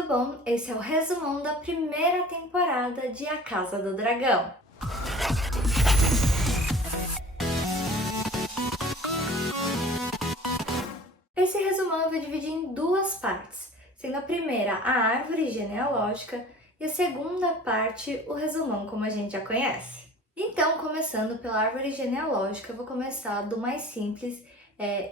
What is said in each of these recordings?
tudo bom? Esse é o resumão da primeira temporada de A Casa do Dragão. Esse resumão eu vou dividir em duas partes, sendo a primeira a árvore genealógica e a segunda parte o resumão como a gente já conhece. Então, começando pela árvore genealógica, eu vou começar do mais simples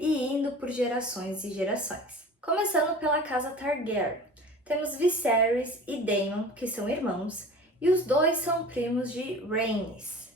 e indo por gerações e gerações. Começando pela casa Targaryen, temos Viserys e Daemon, que são irmãos, e os dois são primos de Rhaenys.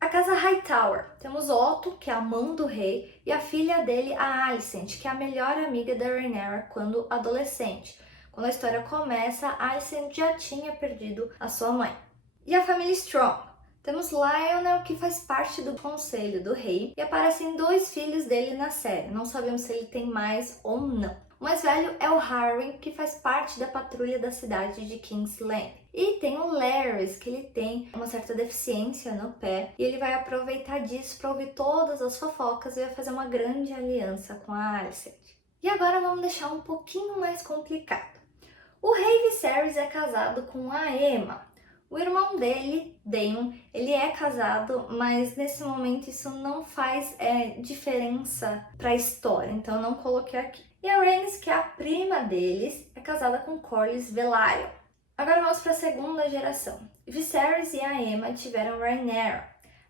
A casa Hightower, temos Otto, que é a mão do rei, e a filha dele, a Alicent, que é a melhor amiga da Rhaenyra quando adolescente. Quando a história começa, a Alicent já tinha perdido a sua mãe. E a família Strong, temos Lionel, que faz parte do conselho do rei, e aparecem dois filhos dele na série, não sabemos se ele tem mais ou não. O mais velho é o Harwin, que faz parte da patrulha da cidade de King's Landing. E tem o Larys, que ele tem uma certa deficiência no pé, e ele vai aproveitar disso para ouvir todas as fofocas e vai fazer uma grande aliança com a Alicent. E agora vamos deixar um pouquinho mais complicado. O rei Viserys é casado com a Aemma. O irmão dele, Daemon, ele é casado, mas nesse momento isso não faz diferença para a história, então eu não coloquei aqui. E a Rhaenys, que é a prima deles, é casada com Corlys Velaryon. Agora vamos para a segunda geração. Viserys e a Aemma tiveram Rhaenyra.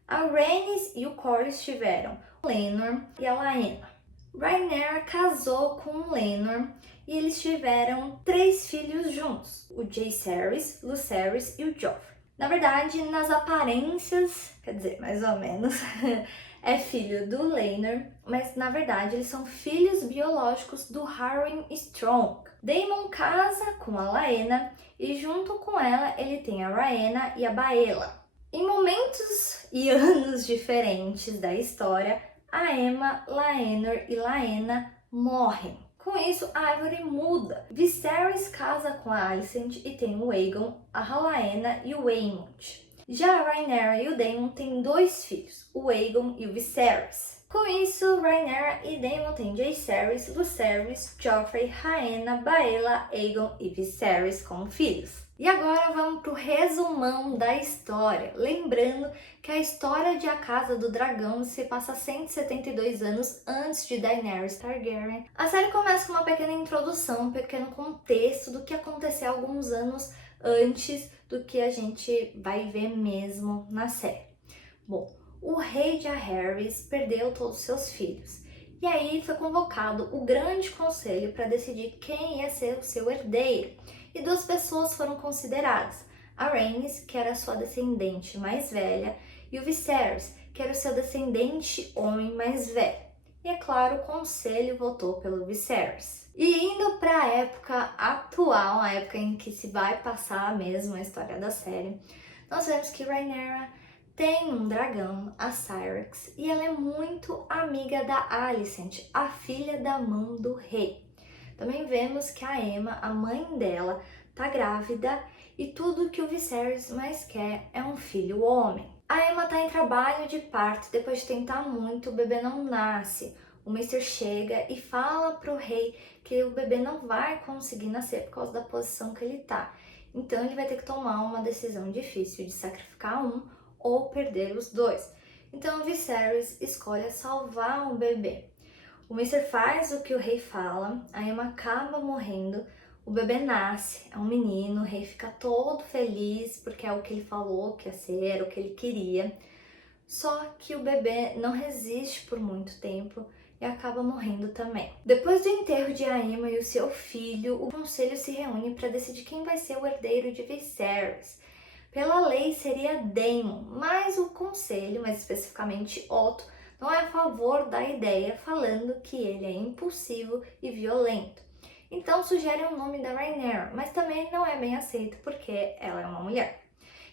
A Rhaenys e o Corlys tiveram Laenor e a Laena. Rhaenyra casou com o Laenor e eles tiveram 3 filhos juntos, o Jaehaerys, Lucerys e o Joffrey. Na verdade, nas aparências, quer dizer, mais ou menos, é filho do Laenor, mas na verdade eles são filhos biológicos do Harwin Strong. Daemon casa com a Laena e junto com ela ele tem a Rhaena e a Baela. Em momentos e anos diferentes da história, a Aemma, Laenor e Laena morrem. Com isso, a árvore muda. Viserys casa com a Alicent e tem o Aegon, a Laena e o Aemond. Já a Rhaenyra e o Daemon têm 2 filhos, o Aegon e o Viserys. Com isso, Rhaenyra e Daemon têm Jaehaerys, Lucerys, Joffrey, Rhaena, Baela, Aegon e Viserys como filhos. E agora vamos para o resumão da história. Lembrando que a história de A Casa do Dragão se passa 172 anos antes de Daenerys Targaryen. A série começa com uma pequena introdução, um pequeno contexto do que aconteceu alguns anos antes do que a gente vai ver mesmo na série. Bom, o rei Jaehaerys perdeu todos os seus filhos. E aí foi convocado o grande conselho para decidir quem ia ser o seu herdeiro. E 2 pessoas foram consideradas, a Rhaenys, que era sua descendente mais velha, e o Viserys, que era o seu descendente homem mais velho. E é claro, o conselho votou pelo Viserys. E indo para a época atual, a época em que se vai passar mesmo a história da série, nós vemos que Rhaenyra tem um dragão, a Syrax, e ela é muito amiga da Alicent, a filha da mão do rei. Também vemos que a Aemma, a mãe dela, tá grávida e tudo que o Viserys mais quer é um filho homem. A Aemma tá em trabalho de parto, depois de tentar muito, o bebê não nasce. O Mr. chega e fala pro rei que o bebê não vai conseguir nascer por causa da posição que ele tá. Então ele vai ter que tomar uma decisão difícil de sacrificar um ou perder os 2. Então o Viserys escolhe salvar o bebê. O Mr. faz o que o rei fala, a Aemma acaba morrendo, o bebê nasce, é um menino, o rei fica todo feliz porque é o que ele falou que ia ser, era o que ele queria. Só que o bebê não resiste por muito tempo e acaba morrendo também. Depois do enterro de Aemma e o seu filho, o conselho se reúne para decidir quem vai ser o herdeiro de Viserys. Pela lei seria Daemon, mas o conselho, mais especificamente Otto, não é a favor da ideia, falando que ele é impulsivo e violento. Então sugere o nome da Rhaenyra, mas também não é bem aceito porque ela é uma mulher.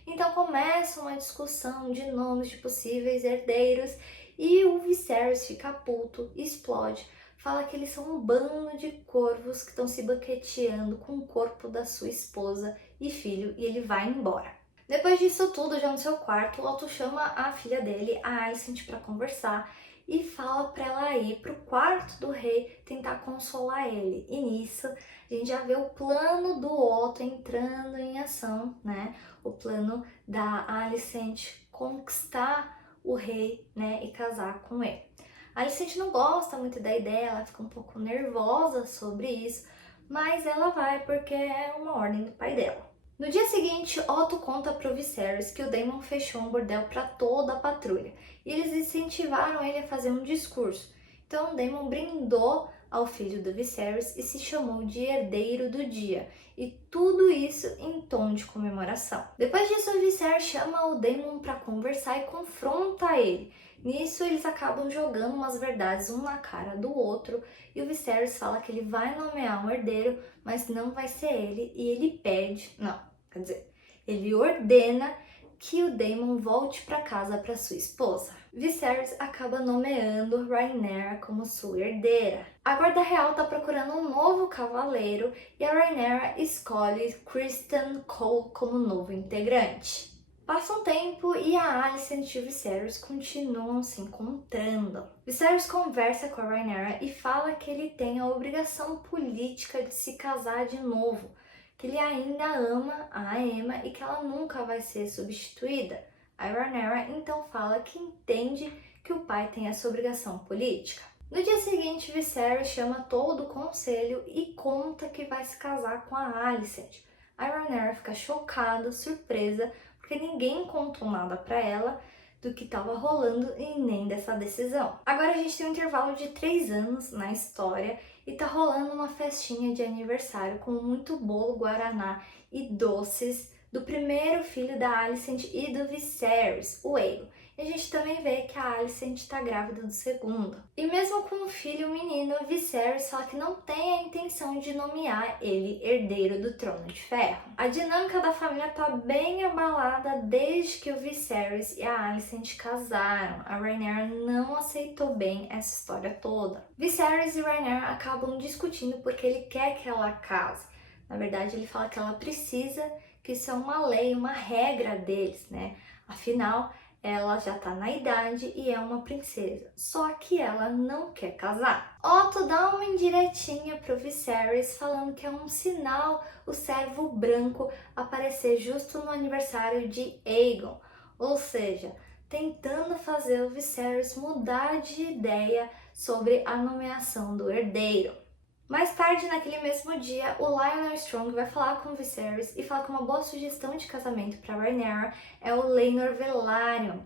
Então começa uma discussão de nomes de possíveis herdeiros e o Viserys fica puto, explode, fala que eles são um bando de corvos que estão se banqueteando com o corpo da sua esposa e filho e ele vai embora. Depois disso tudo, já no seu quarto, o Otto chama a filha dele, a Alicent, para conversar e fala para ela ir pro quarto do rei tentar consolar ele. E nisso a gente já vê o plano do Otto entrando em ação, né? O plano da Alicent conquistar o rei, né, e casar com ele. A Alicent não gosta muito da ideia, ela fica um pouco nervosa sobre isso, mas ela vai porque é uma ordem do pai dela. No dia seguinte, Otto conta pro Viserys que o Daemon fechou um bordel para toda a patrulha e eles incentivaram ele a fazer um discurso. Então, Daemon brindou ao filho do Viserys e se chamou de herdeiro do dia, e tudo isso em tom de comemoração. Depois disso, o Viserys chama o Daemon para conversar e confronta ele. Nisso, eles acabam jogando umas verdades um na cara do outro e o Viserys fala que ele vai nomear um herdeiro, mas não vai ser ele, e ele pede, não, quer dizer, ele ordena que o Daemon volte para casa para sua esposa. Viserys acaba nomeando Rhaenyra como sua herdeira. A Guarda Real tá procurando um novo cavaleiro e a Rhaenyra escolhe Criston Cole como novo integrante. Passa um tempo e a Alicent e o Viserys continuam se encontrando. Viserys conversa com a Rhaenyra e fala que ele tem a obrigação política de se casar de novo, que ele ainda ama a Aemma e que ela nunca vai ser substituída. A Rhaenyra então fala que entende que o pai tem essa obrigação política. No dia seguinte, Viserys chama todo o conselho e conta que vai se casar com a Alicent. A Rhaenyra fica chocada, surpresa, porque ninguém contou nada pra ela do que estava rolando e nem dessa decisão. Agora a gente tem um intervalo de 3 anos na história e tá rolando uma festinha de aniversário com muito bolo, guaraná e doces do primeiro filho da Alicent e do Viserys, o Aegon. E a gente também vê que a Alicent tá grávida do segundo. E mesmo com o filho menino, Viserys fala que não tem a intenção de nomear ele herdeiro do Trono de Ferro. A dinâmica da família tá bem abalada desde que o Viserys e a Alicent casaram. A Rhaenyra não aceitou bem essa história toda. Viserys e Rhaenyra acabam discutindo porque ele quer que ela case. Na verdade, ele fala que ela precisa, que isso é uma lei, uma regra deles, né? Afinal, ela já tá na idade e é uma princesa, só que ela não quer casar. Otto dá uma indiretinha pro Viserys falando que é um sinal o Servo Branco aparecer justo no aniversário de Aegon, ou seja, tentando fazer o Viserys mudar de ideia sobre a nomeação do herdeiro. Mais tarde, naquele mesmo dia, o Lyonel Strong vai falar com o Viserys e fala que uma boa sugestão de casamento para Rhaenyra é o Laenor Velaryon.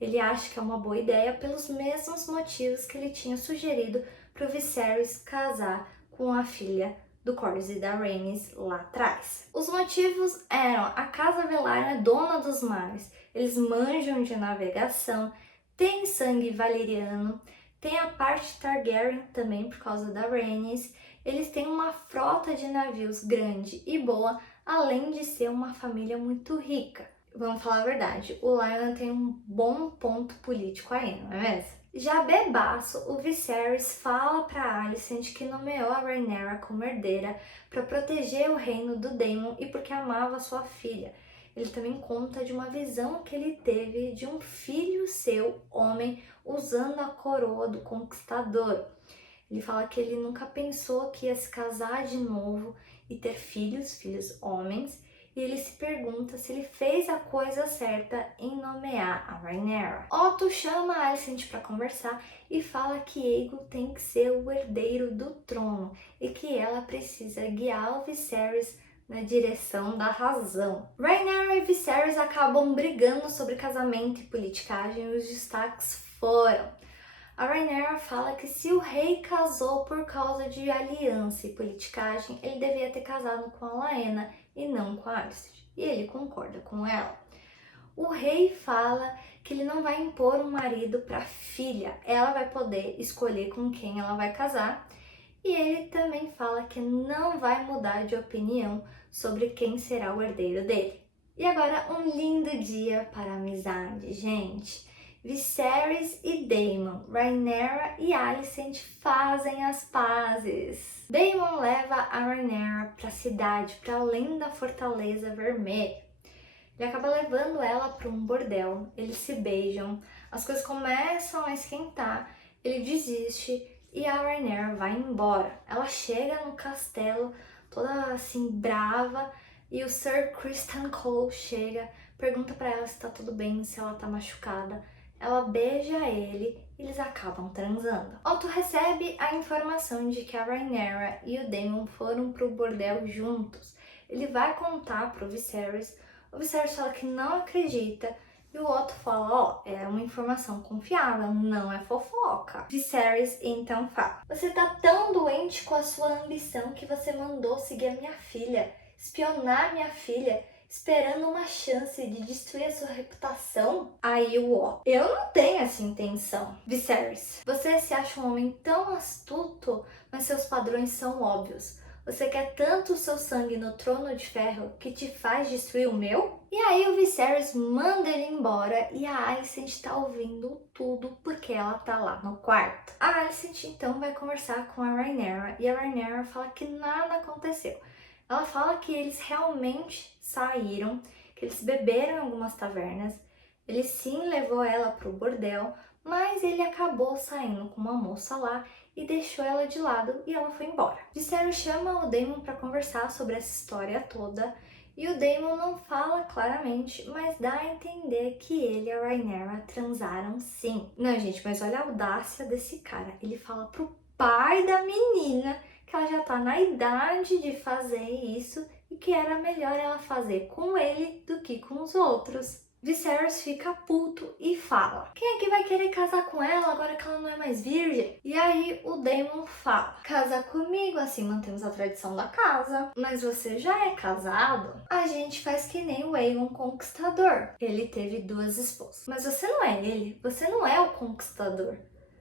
Ele acha que é uma boa ideia pelos mesmos motivos que ele tinha sugerido para o Viserys casar com a filha do Corlys e da Rhaenys lá atrás. Os motivos eram: a casa Velaryon é dona dos mares, eles manjam de navegação, tem sangue valeriano, tem a parte Targaryen também por causa da Rhaenys. Eles têm uma frota de navios grande e boa, além de ser uma família muito rica. Vamos falar a verdade, o Lyonel tem um bom ponto político aí, não é mesmo? Já bebaço, o Viserys fala para Alicent que nomeou a Rhaenyra como herdeira para proteger o reino do Daemon e porque amava sua filha. Ele também conta de uma visão que ele teve de um filho seu, homem, usando a coroa do conquistador. Ele fala que ele nunca pensou que ia se casar de novo e ter filhos homens, e ele se pergunta se ele fez a coisa certa em nomear a Rhaenyra. Otto chama a Alicent para conversar e fala que Aegon tem que ser o herdeiro do trono e que ela precisa guiar o Viserys na direção da razão. Rhaenyra e Viserys acabam brigando sobre casamento e politicagem e os destaques foram: a Rhaenyra fala que se o rei casou por causa de aliança e politicagem, ele devia ter casado com a Laena e não com a Alicent. E ele concorda com ela. O rei fala que ele não vai impor um marido para a filha, ela vai poder escolher com quem ela vai casar. E ele também fala que não vai mudar de opinião sobre quem será o herdeiro dele. E agora um lindo dia para a amizade, gente. Viserys e Daemon, Rhaenyra e Alicent fazem as pazes. Daemon leva a Rhaenyra para a cidade, para além da Fortaleza Vermelha. Ele acaba levando ela para um bordel, eles se beijam, as coisas começam a esquentar ele desiste e a Rhaenyra vai embora. Ela chega no castelo toda assim brava e o Sir Criston Cole chega, pergunta pra ela se tá tudo bem, se ela tá machucada. Ela beija ele e eles acabam transando. Otto recebe a informação de que a Rhaenyra e o Daemon foram pro bordel juntos. Ele vai contar pro Viserys. O Viserys fala que não acredita e o Otto fala, ó, é uma informação confiável, não é fofoca. Viserys então fala, você tá tão doente com a sua ambição que você mandou seguir a minha filha, espionar minha filha, esperando uma chance de destruir a sua reputação? Aí o Otto, eu não tenho essa intenção. Viserys, você se acha um homem tão astuto, mas seus padrões são óbvios. Você quer tanto o seu sangue no trono de ferro que te faz destruir o meu? E aí o Viserys manda ele embora e a Alicent tá ouvindo tudo porque ela tá lá no quarto. A Alicent então vai conversar com a Rhaenyra e a Rhaenyra fala que nada aconteceu. Ela fala que eles realmente saíram, que eles beberam em algumas tavernas, ele sim levou ela pro bordel, mas ele acabou saindo com uma moça lá e deixou ela de lado e ela foi embora. Viserys chama o Daemon para conversar sobre essa história toda e o Daemon não fala claramente, mas dá a entender que ele e a Rhaenyra transaram sim. Não, gente, mas olha a audácia desse cara. Ele fala pro pai da menina que ela já tá na idade de fazer isso e que era melhor ela fazer com ele do que com os outros. Viserys fica puto e fala, quem é que vai querer casar com ela agora que ela não é mais virgem? E aí o Daemon fala, casa comigo, assim mantemos a tradição da casa. Mas você já é casado? A gente faz que nem o Aegon Conquistador. Ele teve 2 esposas. Mas você não é ele, você não é o Conquistador.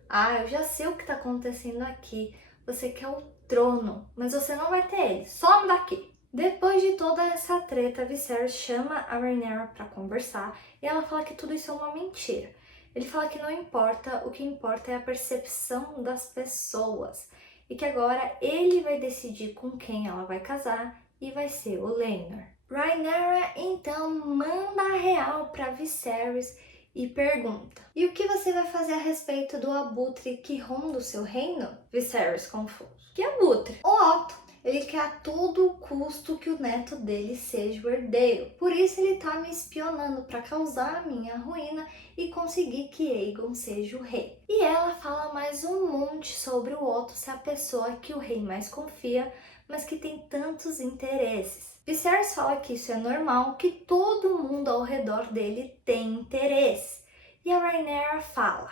Ah, eu já sei o que tá acontecendo aqui. Você quer o trono, mas você não vai ter ele. Some daqui! Depois de toda essa treta, Viserys chama a Rhaenyra para conversar e ela fala que tudo isso é uma mentira. Ele fala que não importa, o que importa é a percepção das pessoas e que agora ele vai decidir com quem ela vai casar e vai ser o Laenor. Rhaenyra então manda a real para Viserys e pergunta, e o que você vai fazer a respeito do abutre que ronda o seu reino? Viserys confuso. Que abutre? O Otto. Ele quer a todo custo que o neto dele seja o herdeiro. Por isso ele tá me espionando para causar a minha ruína e conseguir que Aegon seja o rei. E ela fala mais um monte sobre o Otto ser a pessoa que o rei mais confia, mas que tem tantos interesses. Viserys fala que isso é normal, que todo mundo ao redor dele tem interesse. E a Rhaenyra fala,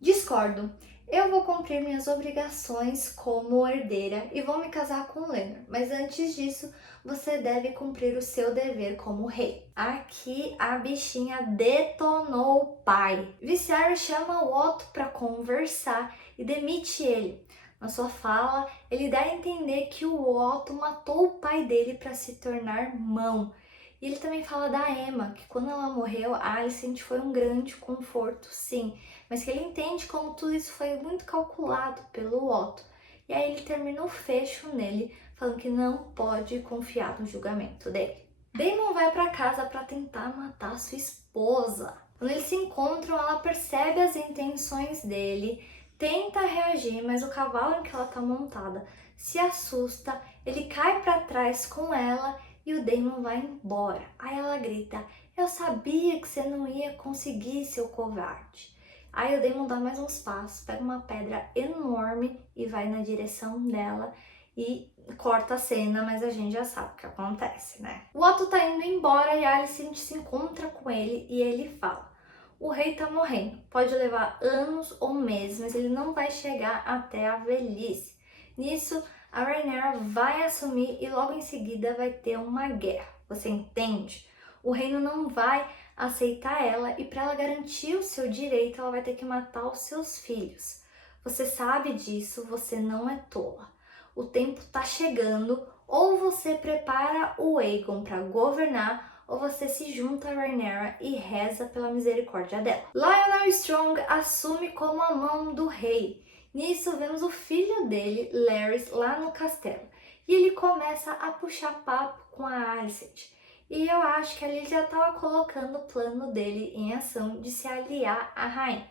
discordo. Eu vou cumprir minhas obrigações como herdeira e vou me casar com o Laenor, mas antes disso, você deve cumprir o seu dever como rei. Aqui a bichinha detonou o pai. Viserys chama o Otto para conversar e demite ele. Na sua fala, ele dá a entender que o Otto matou o pai dele para se tornar mão. E ele também fala da Aemma, que quando ela morreu, a Alicent foi um grande conforto, sim, mas que ele entende como tudo isso foi muito calculado pelo Otto. E aí ele termina o fecho nele, falando que não pode confiar no julgamento dele. Daemon vai para casa para tentar matar sua esposa. Quando eles se encontram, ela percebe as intenções dele, tenta reagir, mas o cavalo em que ela está montada se assusta, ele cai para trás com ela e o Daemon vai embora. Aí ela grita, eu sabia que você não ia conseguir, seu covarde. Aí o Daemon dá mais uns passos, pega uma pedra enorme e vai na direção dela e corta a cena, mas a gente já sabe o que acontece, né? O Otto tá indo embora e a Alicent se encontra com ele e ele fala, o rei tá morrendo, pode levar anos ou meses, mas ele não vai chegar até a velhice. Nisso, a Rhaenyra vai assumir e logo em seguida vai ter uma guerra, você entende? O reino não vai aceitar ela e para ela garantir o seu direito, ela vai ter que matar os seus filhos. Você sabe disso, você não é tola. O tempo tá chegando, ou você prepara o Aegon para governar, ou você se junta a Rhaenyra e reza pela misericórdia dela. Lyonel Strong assume como a mão do rei. Nisso, vemos o filho dele, Larys, lá no castelo. E ele começa a puxar papo com a Alicent. E eu acho que ele já estava colocando o plano dele em ação de se aliar à rainha.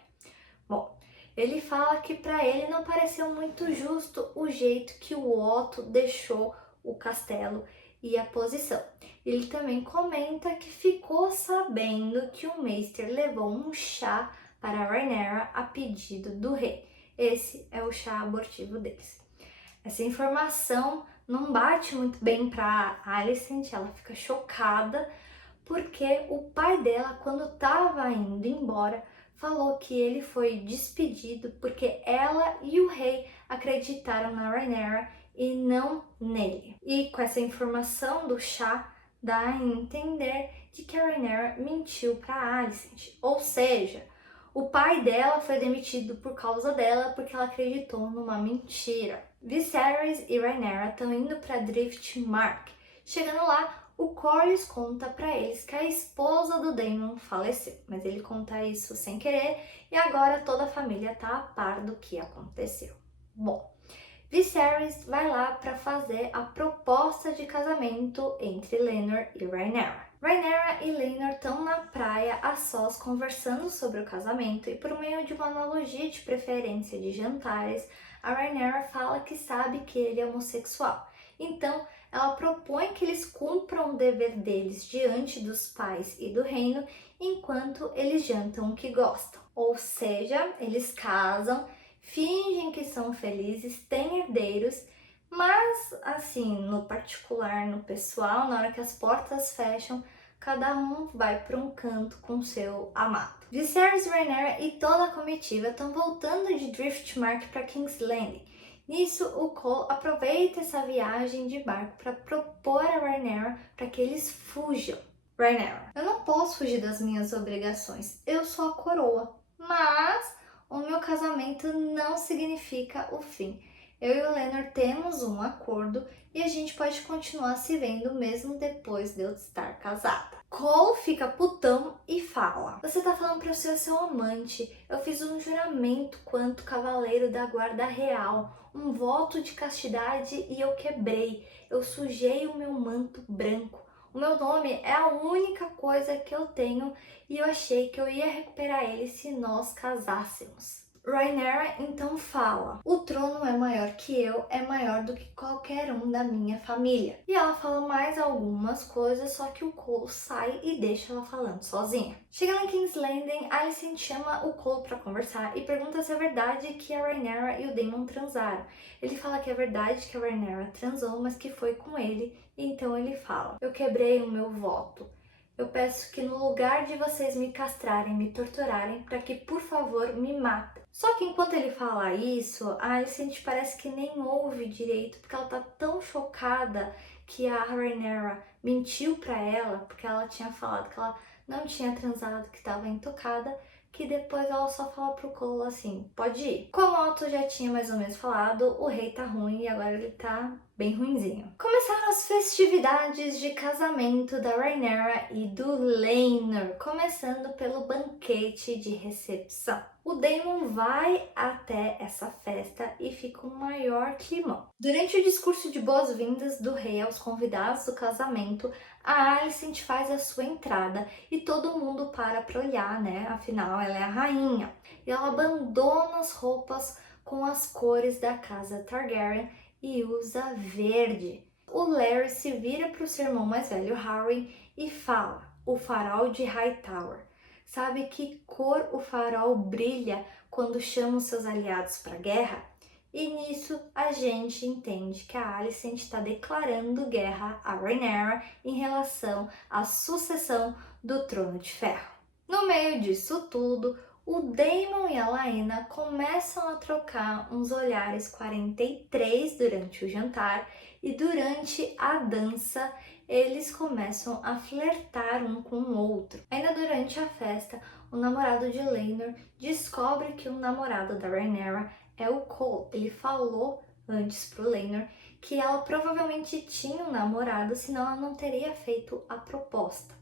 Bom, Ele fala que para ele não pareceu muito justo o jeito que o Otto deixou o castelo e a posição. Ele também comenta que ficou sabendo que o Meister levou um chá para a Rhaenyra a pedido do rei. Esse é o chá abortivo deles. Essa informação não bate muito bem para Alicent, ela fica chocada porque o pai dela, quando estava indo embora, falou que ele foi despedido porque ela e o rei acreditaram na Rhaenyra e não nele. E com essa informação do chá, dá a entender de que a Rhaenyra mentiu para Alicent. Ou seja, o pai dela foi demitido por causa dela porque ela acreditou numa mentira. Viserys e Rhaenyra estão indo para Driftmark. Chegando lá, o Corlys conta para eles que a esposa do Daemon faleceu, mas ele conta isso sem querer e agora toda a família tá a par do que aconteceu. Bom, Viserys vai lá para fazer a proposta de casamento entre Laenor e Rhaenyra. Rhaenyra e Laenor estão na praia a sós conversando sobre o casamento e por meio de uma analogia de preferência de jantares, a Rhaenyra fala que sabe que ele é homossexual. Então, ela propõe que eles cumpram o dever deles diante dos pais e do reino enquanto eles jantam o que gostam. Ou seja, eles casam, fingem que são felizes, têm herdeiros, mas assim, no particular, no pessoal, na hora que as portas fecham, cada um vai para um canto com seu amado. Viserys, Rhaenyra e toda a comitiva estão voltando de Driftmark para King's Landing. Nisso, o Cole aproveita essa viagem de barco para propor a Rhaenyra para que eles fujam. Rhaenyra, eu não posso fugir das minhas obrigações, eu sou a coroa, mas o meu casamento não significa o fim. Eu e o Laenor temos um acordo e a gente pode continuar se vendo mesmo depois de eu estar casada. Cole fica putão e fala: você tá falando pra eu ser seu amante, eu fiz um juramento quanto cavaleiro da guarda real, um voto de castidade e eu quebrei, eu sujei o meu manto branco. O meu nome é a única coisa que eu tenho e eu achei que eu ia recuperar ele se nós casássemos. Rhaenyra então fala: o trono é maior que eu, é maior do que qualquer um da minha família. E ela fala mais algumas coisas, só que o Cole sai e deixa ela falando sozinha. Chegando em King's Landing, Alicent chama o Cole para conversar e pergunta se é verdade que a Rhaenyra e o Daemon transaram. Ele fala que é verdade que a Rhaenyra transou, mas que foi com ele, e então ele fala: eu quebrei o meu voto. Eu peço que no lugar de vocês me castrarem, me torturarem, para que por favor me matem. Só que enquanto ele fala isso, a Alicent parece que nem ouve direito, porque ela tá tão chocada que a Rhaenyra mentiu para ela, porque ela tinha falado que ela não tinha transado, que estava intocada, que depois ela só fala pro Cole assim: pode ir. Como o Otto já tinha mais ou menos falado, o rei tá ruim e agora ele tá bem ruinzinho. Começaram as festividades de casamento da Rhaenyra e do Laenor, começando pelo banquete de recepção. O Daemon vai até essa festa e fica um maior climão. Durante o discurso de boas-vindas do rei aos convidados do casamento, a Alicent faz a sua entrada e todo mundo para olhar, né? Afinal, ela é a rainha. E ela abandona as roupas com as cores da casa Targaryen e usa verde. O Larry se vira para o seu irmão mais velho, Harry, e fala: o farol de Hightower. Sabe que cor o farol brilha quando chama os seus aliados para a guerra? E nisso a gente entende que a Alicent está declarando guerra a Rhaenyra em relação à sucessão do Trono de Ferro. No meio disso tudo, o Daemon e a Laena começam a trocar uns olhares 43 durante o jantar e durante a dança eles começam a flertar um com o outro. Ainda durante a festa, o namorado de Laenor descobre que o namorado da Rhaenyra é o Cole. Ele falou antes pro Laenor que ela provavelmente tinha um namorado, senão ela não teria feito a proposta.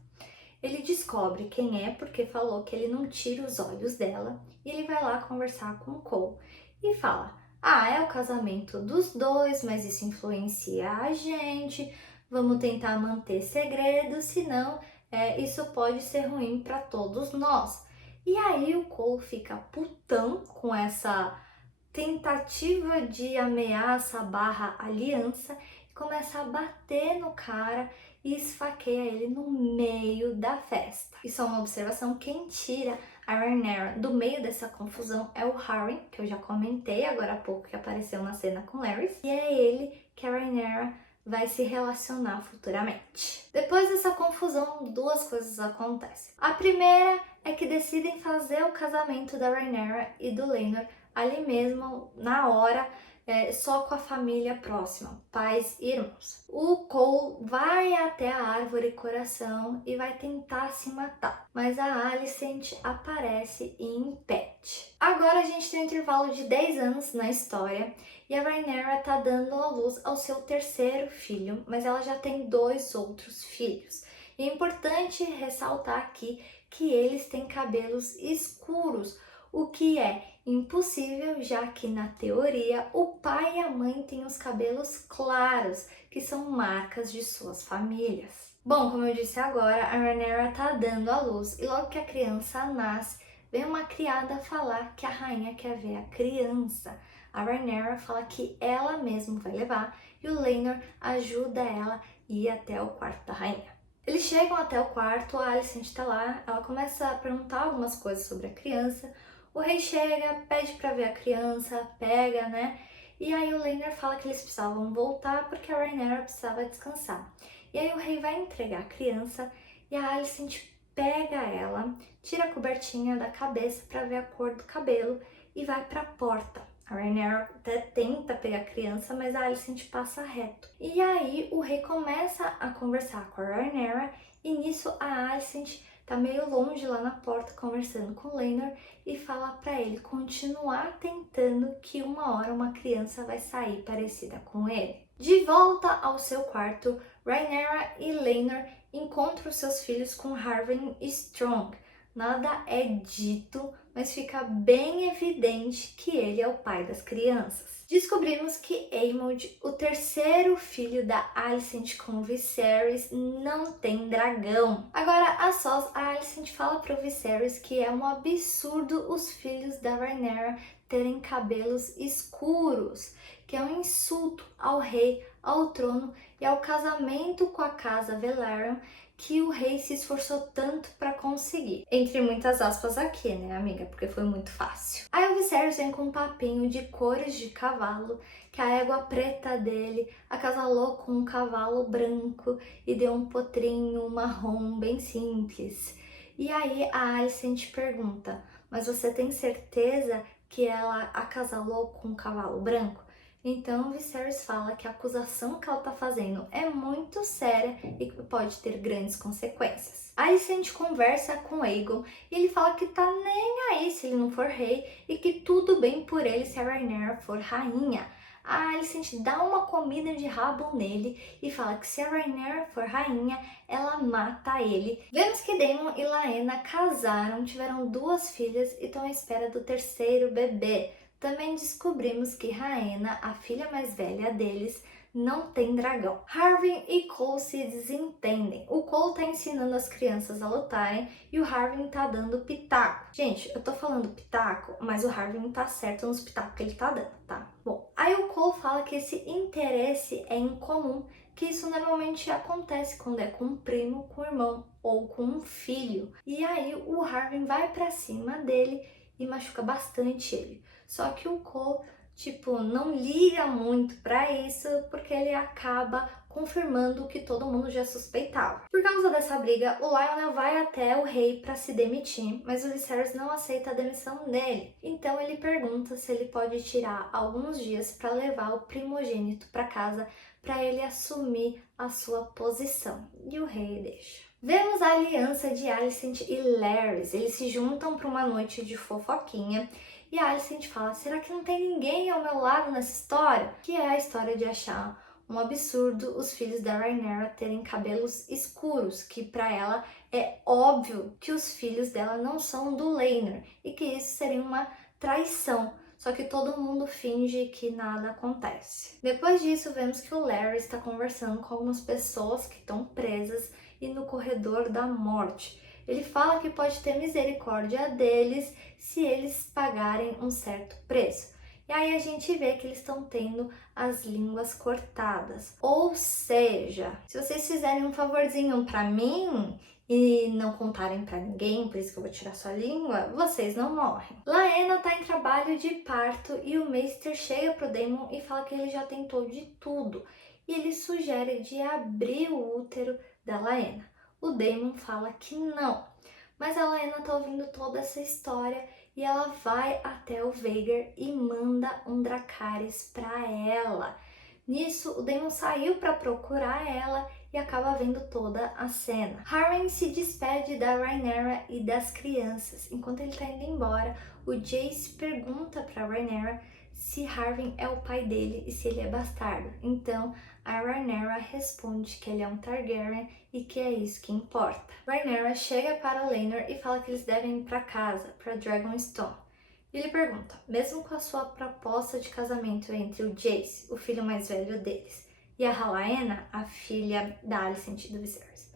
Ele descobre quem é porque falou que ele não tira os olhos dela e ele vai lá conversar com o Cole e fala: ah, é o casamento dos dois, mas isso influencia a gente, vamos tentar manter segredo, senão isso pode ser ruim para todos nós. E aí o Cole fica putão com essa tentativa de ameaça barra aliança e começa a bater no cara e esfaqueia ele no meio da festa. Isso é uma observação. Quem tira a Rhaenyra do meio dessa confusão é o Harwin, que eu já comentei agora há pouco, que apareceu na cena com Larys, e é ele que a Rhaenyra vai se relacionar futuramente. Depois dessa confusão, duas coisas acontecem. A primeira é que decidem fazer o casamento da Rhaenyra e do Laenor ali mesmo, na hora, só com a família próxima, pais e irmãos. O Cole vai até a árvore coração e vai tentar se matar, mas a Alicent aparece e impede. Agora a gente tem um intervalo de 10 anos na história e a Rhaenyra tá dando à luz ao seu terceiro filho, mas ela já tem 2 outros filhos. E é importante ressaltar aqui que eles têm cabelos escuros, o que é impossível, já que na teoria o pai e a mãe têm os cabelos claros, que são marcas de suas famílias. Bom, como eu disse agora, a Rhaenyra tá dando à luz e logo que a criança nasce, vem uma criada falar que a rainha quer ver a criança. A Rhaenyra fala que ela mesma vai levar e o Laenor ajuda ela a ir até o quarto da rainha. Eles chegam até o quarto, a Alicent tá lá, ela começa a perguntar algumas coisas sobre a criança. O rei chega, pede pra ver a criança, pega, né? E aí o Laenor fala que eles precisavam voltar porque a Rhaenyra precisava descansar. E aí o rei vai entregar a criança e a Alicent pega ela, tira a cobertinha da cabeça pra ver a cor do cabelo e vai pra porta. A Rhaenyra até tenta pegar a criança, mas a Alicent passa reto. E aí o rei começa a conversar com a Rhaenyra e nisso a Alicent tá meio longe lá na porta conversando com o Laenor e fala pra ele continuar tentando que uma hora uma criança vai sair parecida com ele. De volta ao seu quarto, Rhaenyra e Laenor encontram seus filhos com Harwin e Strong. Nada é dito, mas fica bem evidente que ele é o pai das crianças. Descobrimos que Aemond, o terceiro filho da Alicent com Viserys, não tem dragão. Agora, a sós, a Alicent fala pro Viserys que é um absurdo os filhos da Rhaenyra terem cabelos escuros, que é um insulto ao rei, ao trono e ao casamento com a casa Velaryon, que o rei se esforçou tanto para conseguir. Entre muitas aspas aqui, né, amiga? Porque foi muito fácil. Aí o Viserys vem com um papinho de cores de cavalo, que a égua preta dele acasalou com um cavalo branco e deu um potrinho marrom bem simples. E aí a Alicent pergunta, mas você tem certeza que ela acasalou com um cavalo branco? Então, o Viserys fala que a acusação que ela tá fazendo é muito séria e que pode ter grandes consequências. A Alicent conversa com Aegon e ele fala que tá nem aí se ele não for rei e que tudo bem por ele se a Rhaenyra for rainha. A Alicent dá uma comida de rabo nele e fala que se a Rhaenyra for rainha, ela mata ele. Vemos que Daemon e Laena casaram, tiveram 2 filhas e estão à espera do terceiro bebê. Também descobrimos que Rhaena, a filha mais velha deles, não tem dragão. Harwin e Cole se desentendem. O Cole tá ensinando as crianças a lutarem e o Harwin tá dando pitaco. Gente, eu tô falando pitaco, mas o Harwin tá certo nos pitacos que ele tá dando, tá? Bom, aí o Cole fala que esse interesse é incomum, que isso normalmente acontece quando é com um primo, com um irmão ou com um filho. E aí o Harwin vai pra cima dele e machuca bastante ele. Só que o Cole, não liga muito pra isso, porque ele acaba confirmando o que todo mundo já suspeitava. Por causa dessa briga, o Lionel vai até o rei para se demitir, mas o Viserys não aceita a demissão dele. Então ele pergunta se ele pode tirar alguns dias para levar o primogênito para casa para ele assumir a sua posição. E o rei deixa. Vemos a aliança de Alicent e Larys. Eles se juntam para uma noite de fofoquinha e a Alicent fala, será que não tem ninguém ao meu lado nessa história? Que é a história de achar um absurdo os filhos da Rhaenyra terem cabelos escuros, que para ela é óbvio que os filhos dela não são do Laenor e que isso seria uma traição. Só que todo mundo finge que nada acontece. Depois disso, vemos que o Larry está conversando com algumas pessoas que estão presas e no corredor da morte. Ele fala que pode ter misericórdia deles se eles pagarem um certo preço. E aí a gente vê que eles estão tendo as línguas cortadas. Ou seja, se vocês fizerem um favorzinho para mim e não contarem para ninguém, por isso que eu vou tirar sua língua, vocês não morrem. Laena tá em trabalho de parto e o Meister chega pro Daemon e fala que ele já tentou de tudo. E ele sugere de abrir o útero da Laena. O Daemon fala que não. Mas a Laena tá ouvindo toda essa história e ela vai até o Vhagar e manda um Dracarys para ela. Nisso, o Daemon saiu para procurar ela e acaba vendo toda a cena. Harren se despede da Rhaenyra e das crianças. Enquanto ele está indo embora, o Jace pergunta para Rhaenyra se Harren é o pai dele e se ele é bastardo. Então, a Rhaenyra responde que ele é um Targaryen e que é isso que importa. Rhaenyra chega para Laenor e fala que eles devem ir para casa, para Dragonstone. Ele pergunta, mesmo com a sua proposta de casamento entre o Jace, o filho mais velho deles, e a Rhaena, a filha da Alicent e do Viserys.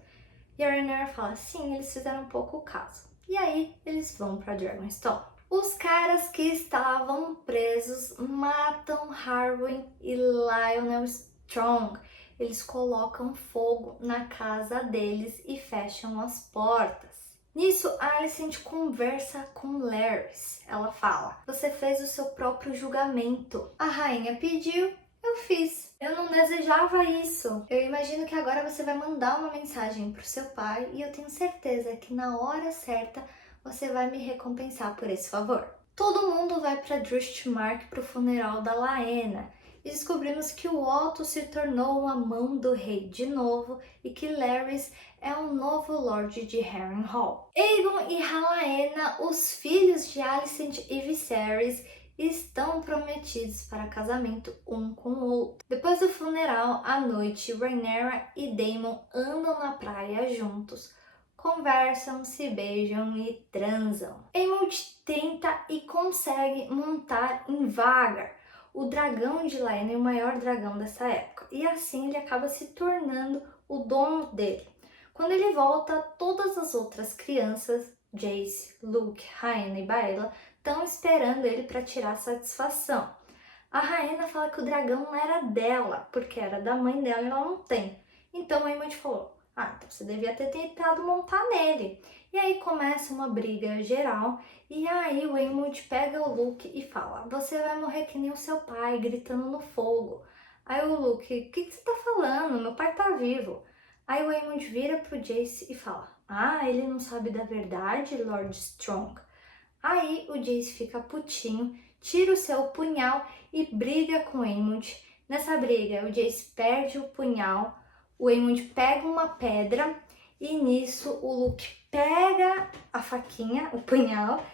E a Rhaenyra fala, sim, eles fizeram pouco caso. E aí, eles vão para Dragonstone. Os caras que estavam presos matam Harwin e Lyonel Strong. Eles colocam fogo na casa deles e fecham as portas. Nisso, a Alicent conversa com Larys. Ela fala, você fez o seu próprio julgamento. A rainha pediu, eu fiz. Eu não desejava isso. Eu imagino que agora você vai mandar uma mensagem pro seu pai e eu tenho certeza que na hora certa você vai me recompensar por esse favor. Todo mundo vai para Driftmark pro funeral da Laena. E descobrimos que o Otto se tornou uma mão do rei de novo e que Larys é um novo Lorde de Harrenhal. Aegon e Rhaena, os filhos de Alicent e Viserys, estão prometidos para casamento um com o outro. Depois do funeral, à noite, Rhaenyra e Daemon andam na praia juntos, conversam, se beijam e transam. Aemond tenta e consegue montar em Vhagar, o dragão de Laena é o maior dragão dessa época, e assim ele acaba se tornando o dono dele. Quando ele volta, todas as outras crianças, Jace, Luke, Rhaena e Baela, estão esperando ele para tirar satisfação. A Rhaena fala que o dragão não era dela, porque era da mãe dela e ela não tem. Então a Aemond falou, então você devia ter tentado montar nele. E aí começa uma briga geral, e aí o Aemond pega o Luke e fala, você vai morrer que nem o seu pai, gritando no fogo. Aí o Luke, o que você tá falando? Meu pai tá vivo. Aí o Aemond vira pro Jace e fala, ele não sabe da verdade, Lord Strong. Aí o Jace fica putinho, tira o seu punhal e briga com o Aemond. Nessa briga, o Jace perde o punhal, o Aemond pega uma pedra e nisso o Luke pega a faquinha, o punhal,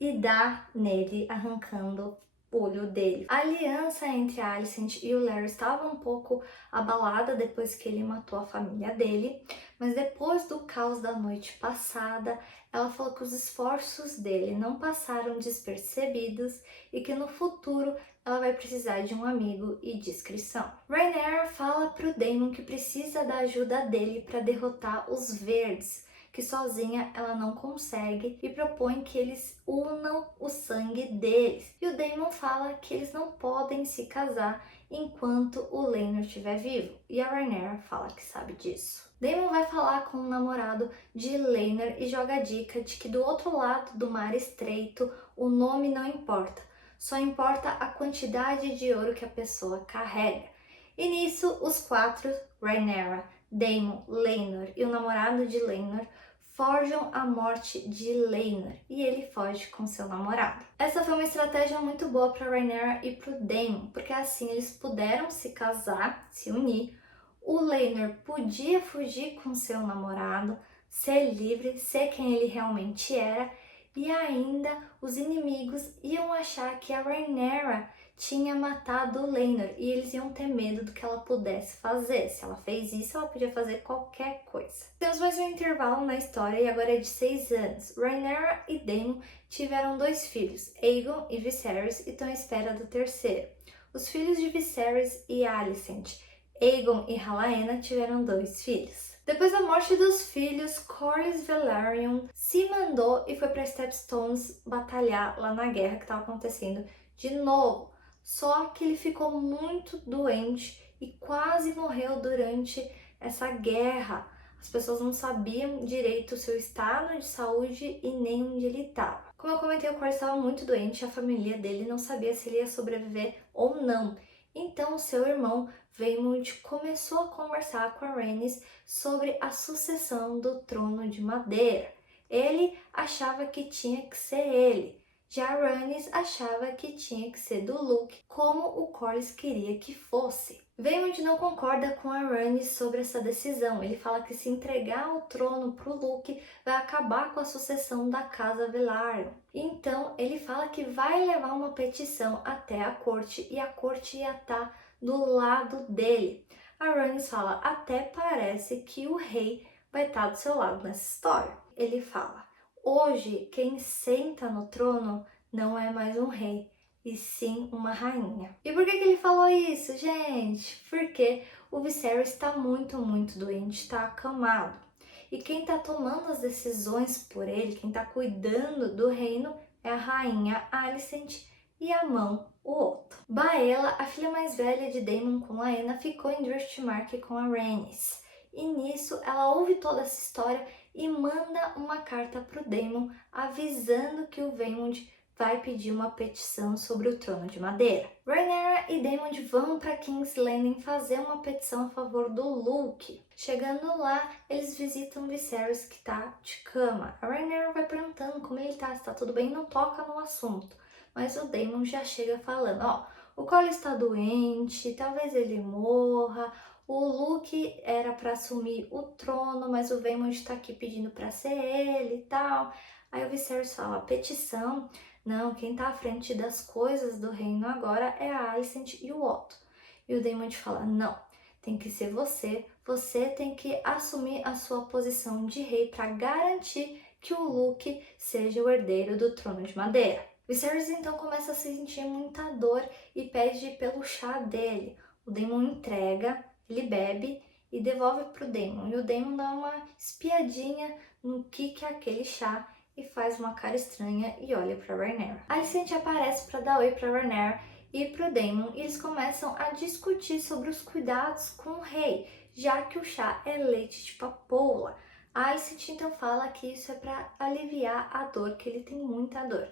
e dá nele, arrancando o olho dele. A aliança entre a Alicent e o Larry estava um pouco abalada depois que ele matou a família dele, mas depois do caos da noite passada, ela falou que os esforços dele não passaram despercebidos e que no futuro ela vai precisar de um amigo e discrição. Rhaenyra fala pro Daemon que precisa da ajuda dele para derrotar os Verdes, que sozinha ela não consegue, e propõe que eles unam o sangue deles. E o Daemon fala que eles não podem se casar enquanto o Laenor estiver vivo, e a Rhaenyra fala que sabe disso. Daemon vai falar com o namorado de Laenor e joga a dica de que do outro lado do mar estreito o nome não importa, só importa a quantidade de ouro que a pessoa carrega. E nisso os quatro, Rhaenyra, Daemon, Laenor e o namorado de Laenor, forjam a morte de Laenor e ele foge com seu namorado. Essa foi uma estratégia muito boa para Rhaenyra e para o Daemon, porque assim eles puderam se casar, se unir. O Laenor podia fugir com seu namorado, ser livre, ser quem ele realmente era, e ainda os inimigos iam achar que a Rhaenyra tinha matado o Laenor e eles iam ter medo do que ela pudesse fazer. Se ela fez isso, ela podia fazer qualquer coisa. Temos mais um intervalo na história e agora é de 6 anos. Rhaenyra e Daemon tiveram 2 filhos, Aegon e Viserys, e estão à espera do terceiro. Os filhos de Viserys e Alicent, Aegon e Rhaena, tiveram 2 filhos. Depois da morte dos filhos, Corlys Velaryon se mandou e foi para Stepstones batalhar lá na guerra que estava acontecendo de novo. Só que ele ficou muito doente e quase morreu durante essa guerra. As pessoas não sabiam direito o seu estado de saúde e nem onde ele estava. Como eu comentei, o Corlys estava muito doente, a família dele não sabia se ele ia sobreviver ou não. Então, seu irmão Vaemond começou a conversar com a Rhaenys sobre a sucessão do Trono de Madeira. Ele achava que tinha que ser ele. Já a Rhaenys achava que tinha que ser do Luke, como o Corlys queria que fosse. Vaemond não concorda com a Rhaenys sobre essa decisão. Ele fala que se entregar o trono para o Luke vai acabar com a sucessão da casa Velaryon. Então ele fala que vai levar uma petição até a corte e a corte ia estar do lado dele. A Rhaenys fala, até parece que o rei vai estar do seu lado nessa história. Ele fala, hoje quem senta no trono não é mais um rei, e sim uma rainha. E por que ele falou isso, gente? Porque o Viserys está muito doente, está acamado. E quem está tomando as decisões por ele, quem está cuidando do reino é a rainha Alicent e a mão o Otto. Baela, a filha mais velha de Daemon com Laena, ficou em Driftmark com a Rhaenys. E nisso ela ouve toda essa história e manda uma carta para o Daemon avisando que o Vaemond vai pedir uma petição sobre o Trono de Madeira. Rhaenyra e Daemon vão para King's Landing fazer uma petição a favor do Luke. Chegando lá, eles visitam Viserys que tá de cama. A Rhaenyra vai perguntando como ele tá, se tá tudo bem, não toca no assunto. Mas o Daemon já chega falando, ó, o Corlys está doente, talvez ele morra, o Luke era para assumir o trono, mas o Vaemond está aqui pedindo para ser ele e tal. Aí o Viserys fala, a petição, não, quem tá à frente das coisas do reino agora é a Alicent e o Otto. E o Daemon fala, não, tem que ser você tem que assumir a sua posição de rei para garantir que o Luke seja o herdeiro do Trono de Madeira. Viserys então começa a sentir muita dor e pede pelo chá dele. O Daemon entrega, ele bebe e devolve para o Daemon. E o Daemon dá uma espiadinha no que é aquele chá e faz uma cara estranha e olha para Rhaenyra. Alicent aparece para dar oi para Rhaenyra e para o Daemon e eles começam a discutir sobre os cuidados com o rei, já que o chá é leite de papoula. A Alicent então fala que isso é para aliviar a dor, que ele tem muita dor.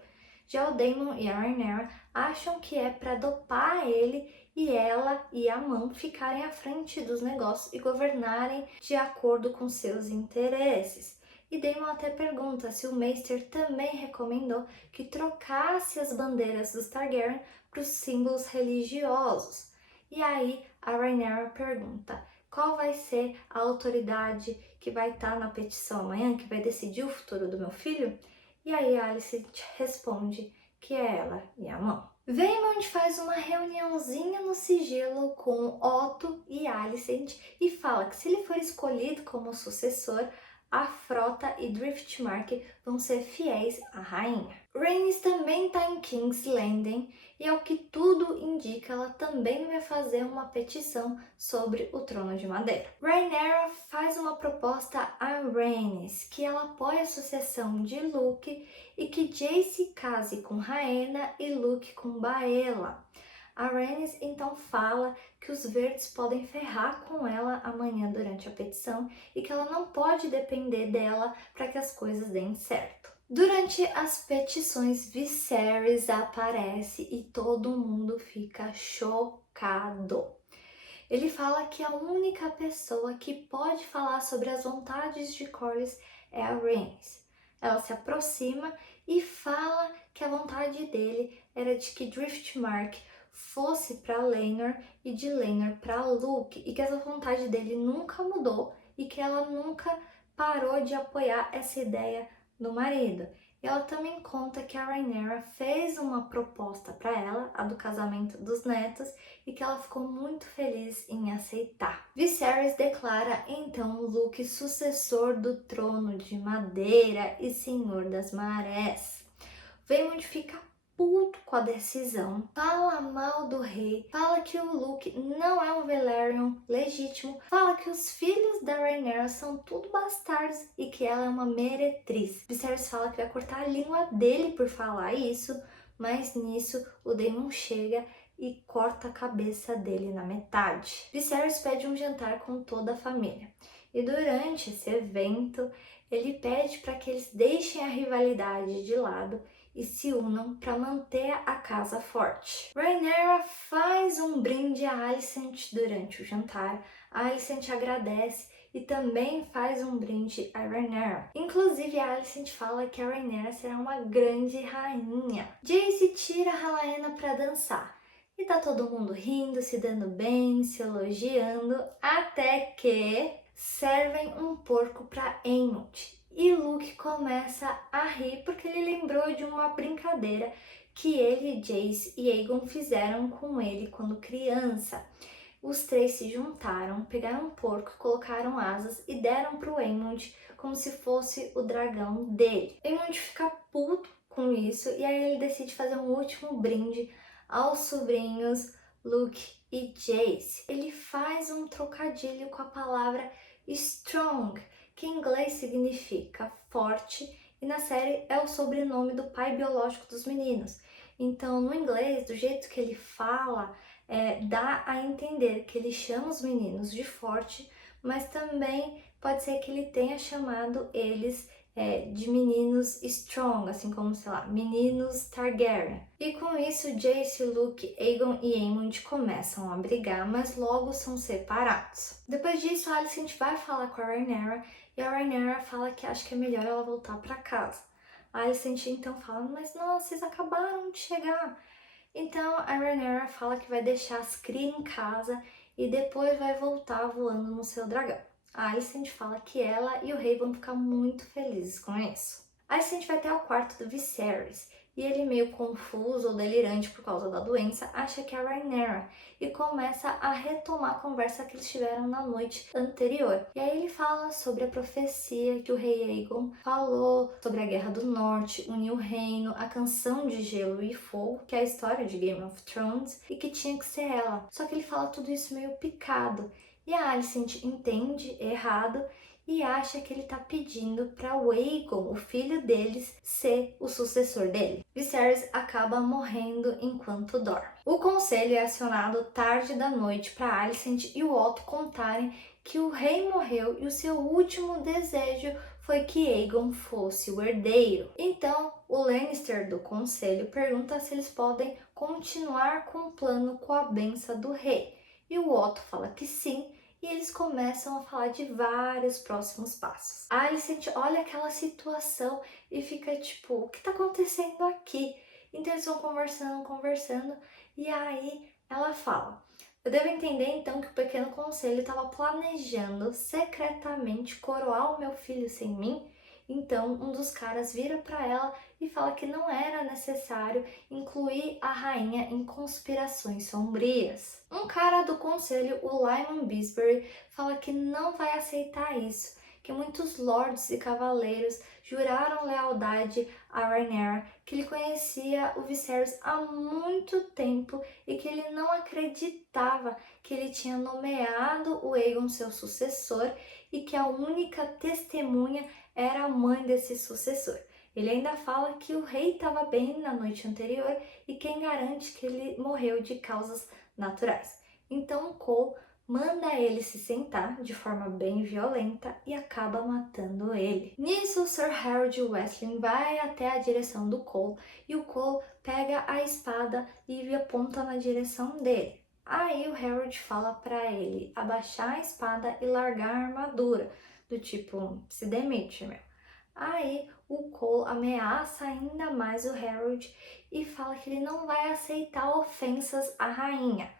Já o Daemon e a Rhaenyra acham que é para dopar ele e ela e a mão ficarem à frente dos negócios e governarem de acordo com seus interesses. E Daemon até pergunta se o Maester também recomendou que trocasse as bandeiras dos Targaryen para os símbolos religiosos. E aí a Rhaenyra pergunta qual vai ser a autoridade que vai estar na petição amanhã, que vai decidir o futuro do meu filho? E aí a Alicent responde que é ela e a mão. Vaemond faz uma reuniãozinha no sigilo com Otto e Alicent e fala que se ele for escolhido como sucessor, a frota e Driftmark vão ser fiéis à rainha. Rhaenys também está em King's Landing e, ao que tudo indica, ela também vai fazer uma petição sobre o Trono de Madeira. Rhaenyra faz uma proposta a Rhaenys que ela apoia a sucessão de Luke e que Jace case com Rhaena e Luke com Baela. A Rhaenys então fala que os verdes podem ferrar com ela amanhã durante a petição e que ela não pode depender dela para que as coisas deem certo. Durante as petições, Viserys aparece e todo mundo fica chocado. Ele fala que a única pessoa que pode falar sobre as vontades de Corlys é a Rhaenys. Ela se aproxima e fala que a vontade dele era de que Driftmark fosse para Laenor e de Laenor para Luke e que essa vontade dele nunca mudou e que ela nunca parou de apoiar essa ideia do marido. E ela também conta que a Rhaenyra fez uma proposta para ela, a do casamento dos netos, e que ela ficou muito feliz em aceitar. Viserys declara então Luke sucessor do Trono de Madeira e Senhor das Marés. Vaemond fica puto com a decisão, fala mal do rei, fala que o Luke não é um Velaryon legítimo, fala que os filhos da Rhaenyra são tudo bastardos e que ela é uma meretriz. Viserys fala que vai cortar a língua dele por falar isso, mas nisso o Daemon chega e corta a cabeça dele na metade. Viserys pede um jantar com toda a família. E durante esse evento, ele pede para que eles deixem a rivalidade de lado e se unam para manter a casa forte. Rhaenyra faz um brinde a Alicent durante o jantar. A Alicent agradece e também faz um brinde a Rhaenyra. Inclusive, a Alicent fala que a Rhaenyra será uma grande rainha. Jace tira a Ralaena para dançar. E tá todo mundo rindo, se dando bem, se elogiando, até que servem um porco para Aemond. E Luke começa a rir porque ele lembrou de uma brincadeira que ele, Jace e Aegon fizeram com ele quando criança. Os três se juntaram, pegaram um porco, colocaram asas e deram para o Aemond como se fosse o dragão dele. Aemond fica puto com isso e aí ele decide fazer um último brinde aos sobrinhos Luke e Jace. Ele faz um trocadilho com a palavra strong, que em inglês significa forte, e na série é o sobrenome do pai biológico dos meninos. Então, no inglês, do jeito que ele fala, dá a entender que ele chama os meninos de forte, mas também pode ser que ele tenha chamado eles de meninos strong, assim como, sei lá, meninos Targaryen. E com isso, Jace, Luke, Aegon e Aemond começam a brigar, mas logo são separados. Depois disso, Alicent vai falar com a Rhaenyra e a Rhaenyra fala que acha que é melhor ela voltar para casa. A Alicent então fala, mas nossa, vocês acabaram de chegar. Então a Rhaenyra fala que vai deixar as cria em casa e depois vai voltar voando no seu dragão. A Alicent fala que ela e o rei vão ficar muito felizes com isso. A Alicent vai até o quarto do Viserys e ele, meio confuso ou delirante por causa da doença, acha que é a Rhaenyra e começa a retomar a conversa que eles tiveram na noite anterior. E aí ele fala sobre a profecia que o rei Aegon falou sobre a Guerra do Norte, unir o reino, a canção de Gelo e Fogo, que é a história de Game of Thrones, e que tinha que ser ela. Só que ele fala tudo isso meio picado. E a Alicent entende errado e acha que ele tá pedindo para o Aegon, o filho deles, ser o sucessor dele. Viserys acaba morrendo enquanto dorme. O conselho é acionado tarde da noite para Alicent e o Otto contarem que o rei morreu e o seu último desejo foi que Aegon fosse o herdeiro. Então, o Lannister do conselho pergunta se eles podem continuar com o plano com a benção do rei. E o Otto fala que sim, e eles começam a falar de vários próximos passos. A Alicent olha aquela situação e fica tipo, o que tá acontecendo aqui? Então eles vão conversando, e aí ela fala, eu devo entender então que o pequeno conselho estava planejando secretamente coroar o meu filho sem mim? Então um dos caras vira para ela e fala que não era necessário incluir a rainha em conspirações sombrias. Um cara do conselho, o Lyman Bisbury, fala que não vai aceitar isso, que muitos lords e cavaleiros juraram lealdade a Rhaenyra, que ele conhecia o Viserys há muito tempo e que ele não acreditava que ele tinha nomeado o Aegon seu sucessor e que a única testemunha era a mãe desse sucessor. Ele ainda fala que o rei estava bem na noite anterior e quem garante que ele morreu de causas naturais. Então o Cole manda ele se sentar de forma bem violenta e acaba matando ele. Nisso, Sir Harold Westling vai até a direção do Cole e o Cole pega a espada e aponta na direção dele. Aí o Harold fala para ele abaixar a espada e largar a armadura, do tipo, se demite, meu. Aí o Cole ameaça ainda mais o Harold e fala que ele não vai aceitar ofensas à rainha.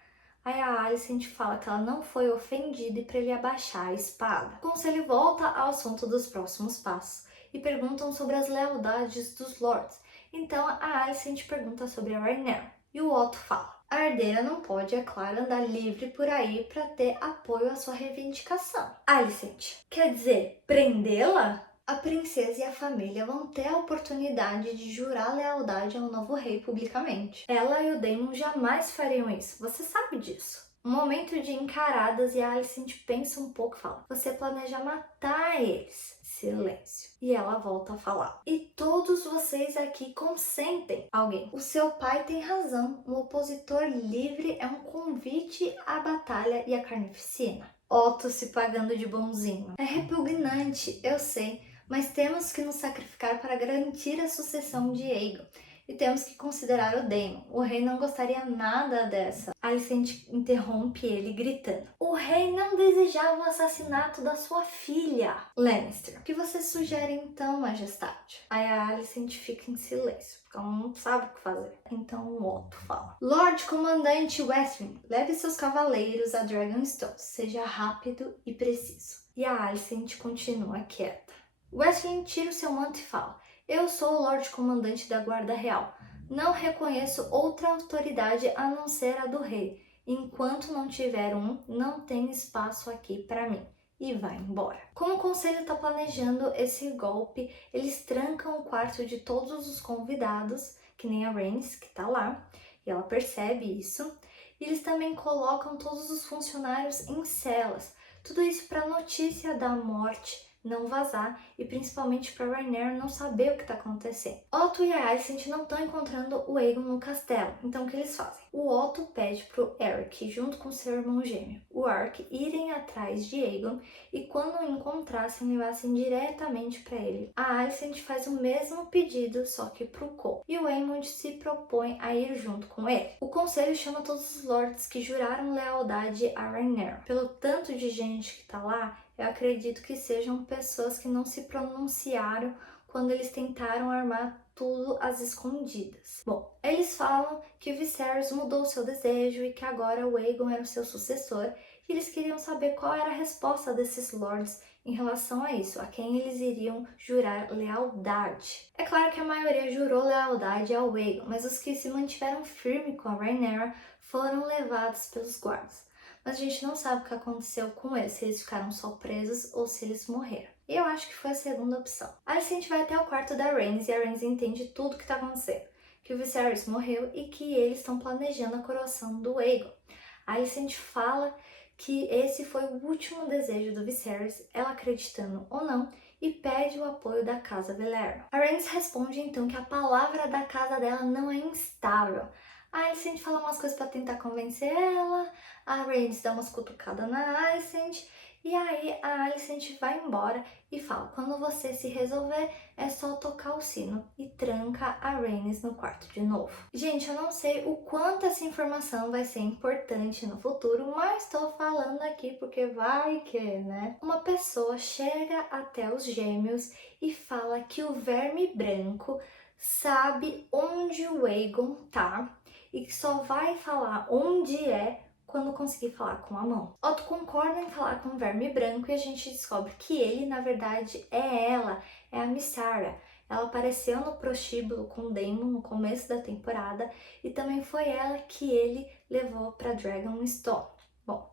Aí a Alicent fala que ela não foi ofendida e para ele abaixar a espada. O conselho volta ao assunto dos próximos passos e perguntam sobre as lealdades dos lords. Então a Alicent pergunta sobre a Rhaenyra e o Otto fala: a herdeira não pode, é claro, andar livre por aí para ter apoio à sua reivindicação. Alicent, quer dizer, prendê-la? a princesa e a família vão ter a oportunidade de jurar lealdade ao novo rei publicamente. Ela e o Daemon jamais fariam isso, você sabe disso. Um momento de encaradas e a Alicent pensa um pouco e fala: você planeja matar eles. Silêncio. E ela volta a falar: e todos vocês aqui consentem. Alguém: o seu pai tem razão. Um opositor livre é um convite à batalha e à carnificina. Otto se pagando de bonzinho. É repugnante, eu sei, mas temos que nos sacrificar para garantir a sucessão de Aegon. E temos que considerar o Daemon. O rei não gostaria nada dessa. Alicent interrompe ele gritando: o rei não desejava o assassinato da sua filha, Lannister. O que você sugere então, majestade? Aí a Alicent fica em silêncio, porque ela não sabe o que fazer. Então o Otto fala: Lorde Comandante Westwind, leve seus cavaleiros a Dragonstone. Seja rápido e preciso. E a Alicent continua quieta. Westwind tira o seu manto e fala: eu sou o Lorde Comandante da Guarda Real. Não reconheço outra autoridade a não ser a do rei. Enquanto não tiver um, não tem espaço aqui para mim. E vai embora. Como o conselho está planejando esse golpe, eles trancam o quarto de todos os convidados, que nem a Rhaenys, que está lá, e ela percebe isso. E eles também colocam todos os funcionários em celas. Tudo isso para a notícia da morte não vazar e principalmente para Rhaenyra não saber o que está acontecendo. Otto e a Alicent não estão encontrando o Aegon no castelo, então o que eles fazem? O Otto pede pro Eric, junto com seu irmão gêmeo, o Ark, irem atrás de Aegon e quando o encontrassem, levassem diretamente para ele. A Alicent faz o mesmo pedido, só que pro Cole, e o Aemond se propõe a ir junto com ele. O conselho chama todos os lords que juraram lealdade a Rhaenyra. Pelo tanto de gente que tá lá, eu acredito que sejam pessoas que não se pronunciaram quando eles tentaram armar tudo às escondidas. Bom, eles falam que Viserys mudou seu desejo e que agora o Aegon era o seu sucessor e eles queriam saber qual era a resposta desses lords em relação a isso, a quem eles iriam jurar lealdade. É claro que a maioria jurou lealdade ao Aegon, mas os que se mantiveram firmes com a Rhaenyra foram levados pelos guardas. Mas a gente não sabe o que aconteceu com eles, se eles ficaram só presos ou se eles morreram. E eu acho que foi a segunda opção. A Alicent vai até o quarto da Rhaenys e a Rhaenys entende tudo o que está acontecendo. Que o Viserys morreu e que eles estão planejando a coroação do Aegon. A Alicent fala que esse foi o último desejo do Viserys, ela acreditando ou não, e pede o apoio da Casa Velaryon. A Rhaenys responde então que a palavra da casa dela não é instável. A Alicent fala umas coisas para tentar convencer ela, a Rhaenys dá umas cutucadas na Alicent, e aí a Alicent vai embora e fala: quando você se resolver, é só tocar o sino, e tranca a Rhaenys no quarto de novo. Gente, eu não sei o quanto essa informação vai ser importante no futuro, mas estou falando aqui porque vai que, né? Uma pessoa chega até os gêmeos e fala que o Verme Branco sabe onde o Aegon tá, e que só vai falar onde é quando conseguir falar com a mão. Otto concorda em falar com o Verme Branco e a gente descobre que ele, na verdade, é ela, é a Mysaria. Ela apareceu no prostíbulo com o Daemon no começo da temporada e também foi ela que ele levou para Dragonstone. Bom,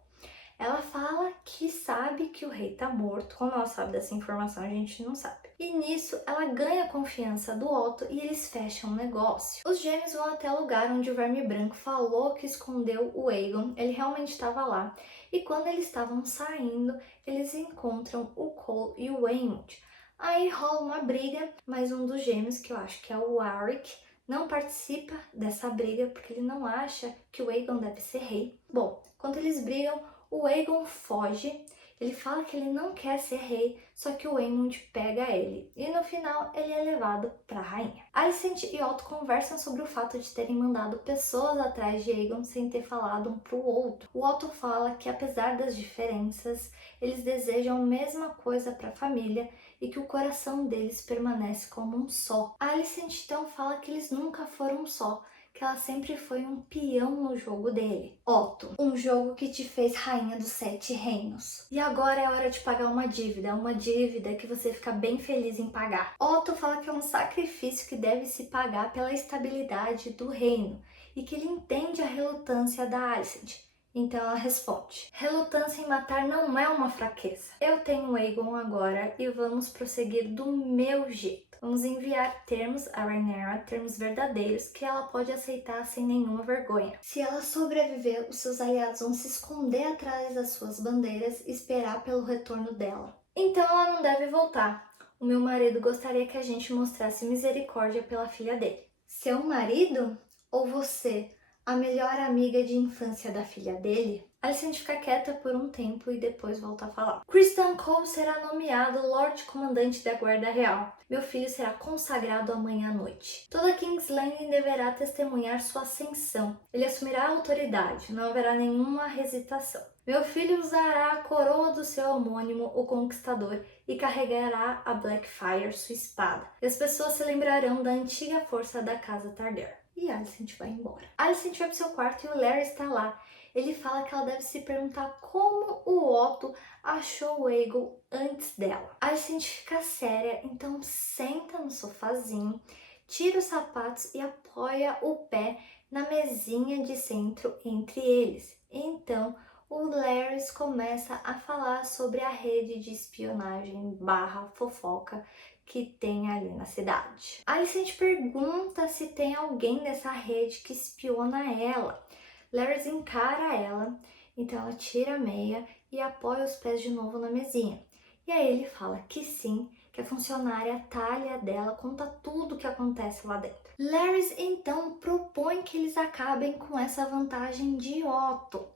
ela fala que sabe que o rei tá morto. Como ela sabe dessa informação, a gente não sabe. E nisso, ela ganha a confiança do Otto e eles fecham um negócio. Os gêmeos vão até o lugar onde o Verme Branco falou que escondeu o Aegon. Ele realmente estava lá. E quando eles estavam saindo, eles encontram o Cole e o Aemond. Aí rola uma briga, mas um dos gêmeos, que eu acho que é o Warwick, não participa dessa briga porque ele não acha que o Aegon deve ser rei. Bom, quando eles brigam, o Aegon foge, ele fala que ele não quer ser rei, só que o Aemond pega ele. E no final, ele é levado para a rainha. Alicent e Otto conversam sobre o fato de terem mandado pessoas atrás de Aegon sem ter falado um pro outro. O Otto fala que apesar das diferenças, eles desejam a mesma coisa para a família e que o coração deles permanece como um só. A Alicent então fala que eles nunca foram um só, que ela sempre foi um peão no jogo dele. Otto, um jogo que te fez rainha dos 7 reinos. E agora é hora de pagar uma dívida que você fica bem feliz em pagar. Otto fala que é um sacrifício que deve se pagar pela estabilidade do reino e que ele entende a relutância da Alicent. Então ela responde: relutância em matar não é uma fraqueza. Eu tenho Aegon agora e vamos prosseguir do meu jeito. Vamos enviar termos a Rhaenyra, termos verdadeiros que ela pode aceitar sem nenhuma vergonha. Se ela sobreviver, os seus aliados vão se esconder atrás das suas bandeiras e esperar pelo retorno dela. Então ela não deve voltar. O meu marido gostaria que a gente mostrasse misericórdia pela filha dele. Seu marido? Ou você, a melhor amiga de infância da filha dele? Alicent fica quieta por um tempo e depois volta a falar. Criston Cole será nomeado Lorde Comandante da Guarda Real. Meu filho será consagrado amanhã à noite. Toda King's Landing deverá testemunhar sua ascensão. Ele assumirá a autoridade, não haverá nenhuma hesitação. Meu filho usará a coroa do seu homônimo, o Conquistador, e carregará a Blackfyre, sua espada. E as pessoas se lembrarão da antiga força da casa Targaryen. E Alicent vai embora. Alicent vai pro seu quarto e o Larry está lá. Ele fala que ela deve se perguntar como o Otto achou o Aegon antes dela. Alicent fica séria, então senta no sofazinho, tira os sapatos e apoia o pé na mesinha de centro entre eles. Então, o Larry começa a falar sobre a rede de espionagem / fofoca que tem ali na cidade. Alicent pergunta se tem alguém dessa rede que espiona ela. Larry encara ela, então ela tira a meia e apoia os pés de novo na mesinha. E aí ele fala que sim, que a funcionária Talia dela conta tudo o que acontece lá dentro. Larry então propõe que eles acabem com essa vantagem de Otto.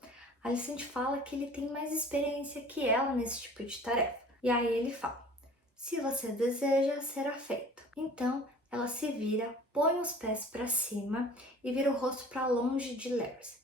Alicent fala que ele tem mais experiência que ela nesse tipo de tarefa. E aí ele fala: se você deseja, será feito. Então ela se vira, põe os pés para cima e vira o rosto para longe de Larry.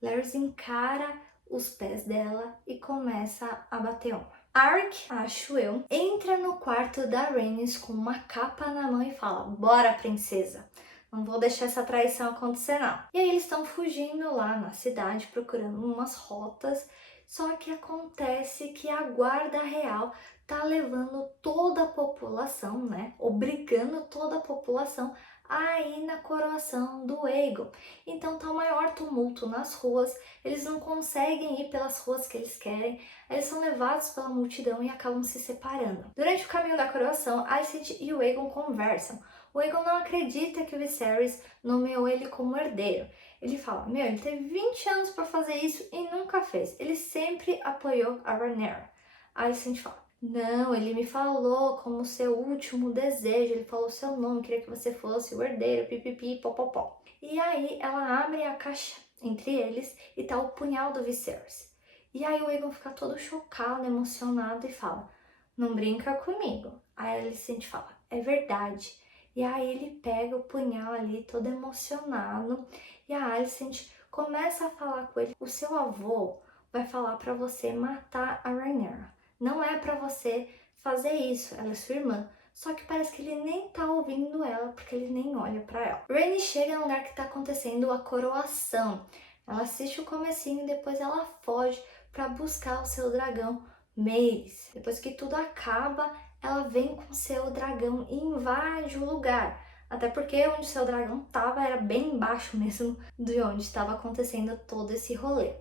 Larry encara os pés dela e começa a bater uma. Ark, acho eu, entra no quarto da Rhaenys com uma capa na mão e fala: bora, princesa. Não vou deixar essa traição acontecer, não. E aí eles estão fugindo lá na cidade, procurando umas rotas. Só que acontece que a guarda real tá levando toda a população, né? Obrigando toda a população a ir na coroação do Aegon. Então tá o maior tumulto nas ruas, eles não conseguem ir pelas ruas que eles querem, eles são levados pela multidão e acabam se separando. Durante o caminho da coroação, Alicent e o Aegon conversam. O Aegon não acredita que o Viserys nomeou ele como herdeiro. Ele fala: meu, ele teve 20 anos para fazer isso e nunca fez. Ele sempre apoiou a Rhaenyra. Alicent fala: não, ele me falou como seu último desejo, ele falou seu nome, queria que você fosse o herdeiro, pipipi, popopó. E aí ela abre a caixa entre eles e tá o punhal do Viserys. E aí o Aegon fica todo chocado, emocionado e fala: não brinca comigo. Aí a Alicent fala: é verdade. E aí ele pega o punhal ali, todo emocionado, e a Alicent começa a falar com ele: o seu avô vai falar para você matar a Rhaenyra. Não é para você fazer isso, ela é sua irmã. Só que parece que ele nem tá ouvindo ela, porque ele nem olha para ela. Rhaenys chega no lugar que tá acontecendo a coroação. Ela assiste o comecinho e depois ela foge para buscar o seu dragão Mace. Depois que tudo acaba, ela vem com seu dragão e invade o lugar. Até porque onde seu dragão estava era bem embaixo mesmo de onde estava acontecendo todo esse rolê.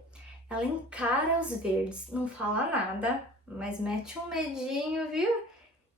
Ela encara os verdes, não fala nada, mas mete um medinho, viu?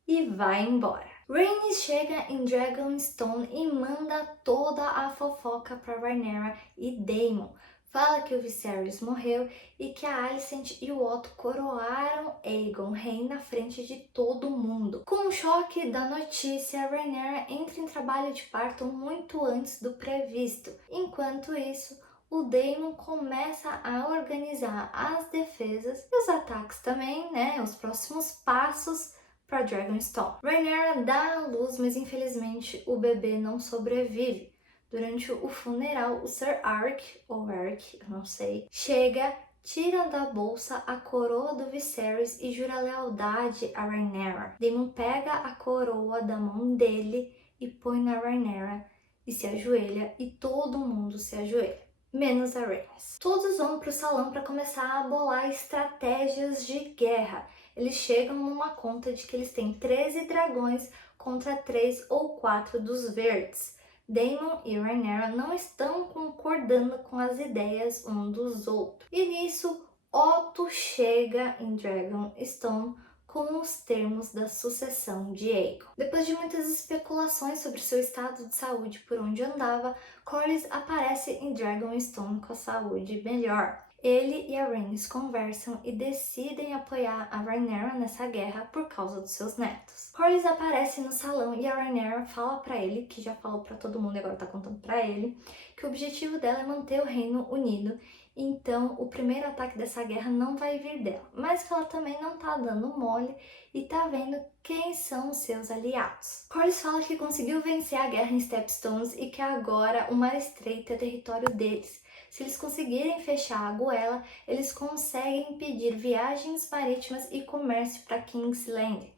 E vai embora. Rhaenys chega em Dragonstone e manda toda a fofoca para Rhaenyra e Daemon. Fala que o Viserys morreu e que a Alicent e o Otto coroaram Aegon rei na frente de todo mundo. Com o choque da notícia, Rhaenyra entra em trabalho de parto muito antes do previsto. Enquanto isso, o Daemon começa a organizar as defesas e os ataques também, né? Os próximos passos para Dragonstone. Rhaenyra dá à luz, mas infelizmente o bebê não sobrevive. Durante o funeral, o Sir Ark, ou Ark, eu não sei, chega, tira da bolsa a coroa do Viserys e jura lealdade a Rhaenyra. Daemon pega a coroa da mão dele e põe na Rhaenyra e se ajoelha, e todo mundo se ajoelha, menos a Rhaenys. Todos vão para o salão para começar a bolar estratégias de guerra. Eles chegam numa conta de que eles têm 13 dragões contra 3 ou 4 dos verdes. Daemon e Rhaenyra não estão concordando com as ideias um dos outros. E nisso, Otto chega em Dragonstone com os termos da sucessão de Aegon. Depois de muitas especulações sobre seu estado de saúde por onde andava, Corlys aparece em Dragonstone com a saúde melhor. Ele e a Rhaenys conversam e decidem apoiar a Rhaenyra nessa guerra por causa dos seus netos. Corlys aparece no salão e a Rhaenyra fala pra ele, que já falou pra todo mundo e agora tá contando pra ele, que o objetivo dela é manter o reino unido. Então, o primeiro ataque dessa guerra não vai vir dela, mas que ela também não tá dando mole e tá vendo quem são os seus aliados. Corlys fala que conseguiu vencer a guerra em Stepstones e que agora o Mar Estreito é território deles. Se eles conseguirem fechar a goela, eles conseguem impedir viagens marítimas e comércio para King's Landing.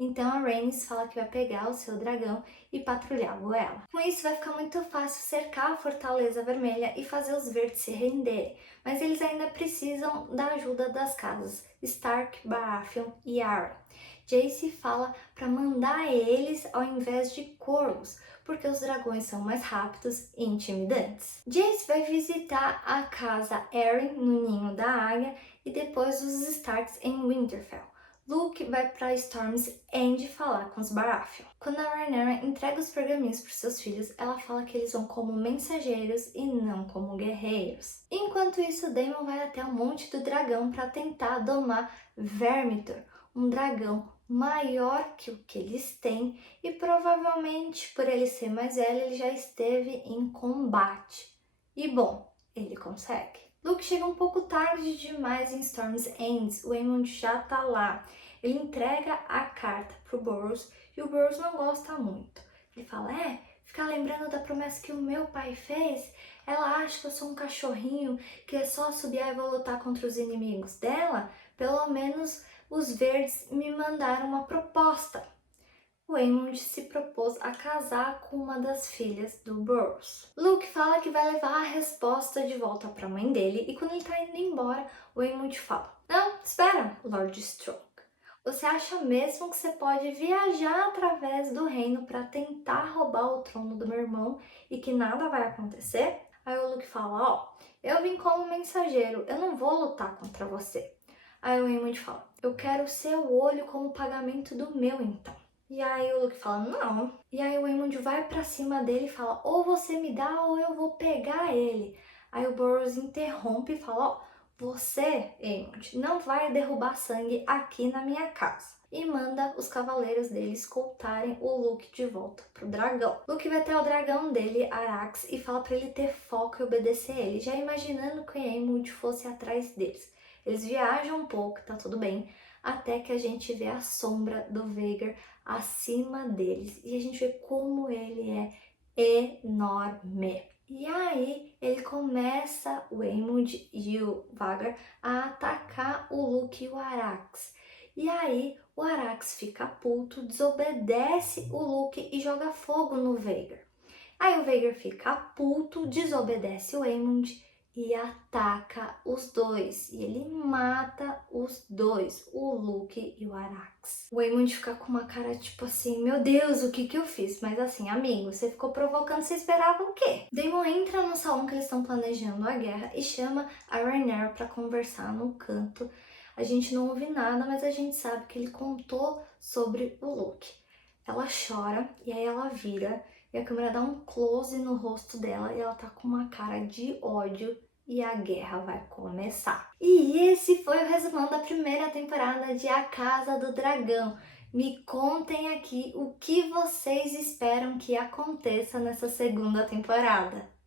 Então a Rhaenys fala que vai pegar o seu dragão e patrulhar a goela. Com isso vai ficar muito fácil cercar a Fortaleza Vermelha e fazer os verdes se renderem, mas eles ainda precisam da ajuda das casas Stark, Baratheon e Arryn. Jace fala para mandar eles ao invés de corvos, porque os dragões são mais rápidos e intimidantes. Jace vai visitar a casa Arryn no Ninho da Águia e depois os Starks em Winterfell. Luke vai para Storm's End falar com os Baratheon. Quando a Rhaenyra entrega os pergaminhos para seus filhos, ela fala que eles vão como mensageiros e não como guerreiros. Enquanto isso, Daemon vai até o Monte do Dragão para tentar domar Vermithor, um dragão maior que o que eles têm e provavelmente, por ele ser mais velho, ele já esteve em combate. E bom, ele consegue. Luke chega um pouco tarde demais em Storm's End, o Aemond já tá lá. Ele entrega a carta pro Borros e o Borros não gosta muito. Ele fala, ficar lembrando da promessa que o meu pai fez? Ela acha que eu sou um cachorrinho que é só subir e vou lutar contra os inimigos dela? Pelo menos os verdes me mandaram uma proposta. O Aemond se propôs a casar com uma das filhas do Borros. Luke fala que vai levar a resposta de volta para a mãe dele e quando ele está indo embora, o Aemond fala: "Não, espera, Lord Strong. Você acha mesmo que você pode viajar através do reino para tentar roubar o trono do meu irmão e que nada vai acontecer?" Aí o Luke fala: eu vim como mensageiro, eu não vou lutar contra você." Aí o Aemond fala: "Eu quero o seu olho como pagamento do meu então." E aí o Luke fala, não. E aí o Aemond vai pra cima dele e fala, ou você me dá ou eu vou pegar ele. Aí o Borros interrompe e fala, você, Aemond, não vai derrubar sangue aqui na minha casa. E manda os cavaleiros dele escoltarem o Luke de volta pro dragão. Luke vai até o dragão dele, Arax, e fala pra ele ter foco e obedecer ele, já imaginando que Aemond fosse atrás deles. Eles viajam um pouco, tá tudo bem, até que a gente vê a sombra do Vhagar acima deles e a gente vê como ele é enorme. E aí ele começa, o Aemond e o Vhagar, a atacar o Luke e o Arax. E aí o Arax fica puto, desobedece o Luke e joga fogo no Vhagar. Aí o Vhagar fica puto, desobedece o Aemond e ataca os dois. E ele mata os dois, o Luke e o Arax. O Aemond fica com uma cara tipo assim, meu Deus, o que eu fiz? Mas assim, amigo, você ficou provocando, você esperava o quê? Daemon entra no salão que eles estão planejando a guerra e chama a Rhaenyra pra conversar no canto. A gente não ouve nada, mas a gente sabe que ele contou sobre o Luke. Ela chora e aí ela vira e a câmera dá um close no rosto dela e ela tá com uma cara de ódio e a guerra vai começar. E esse foi o resumão da primeira temporada de A Casa do Dragão. Me contem aqui o que vocês esperam que aconteça nessa segunda temporada.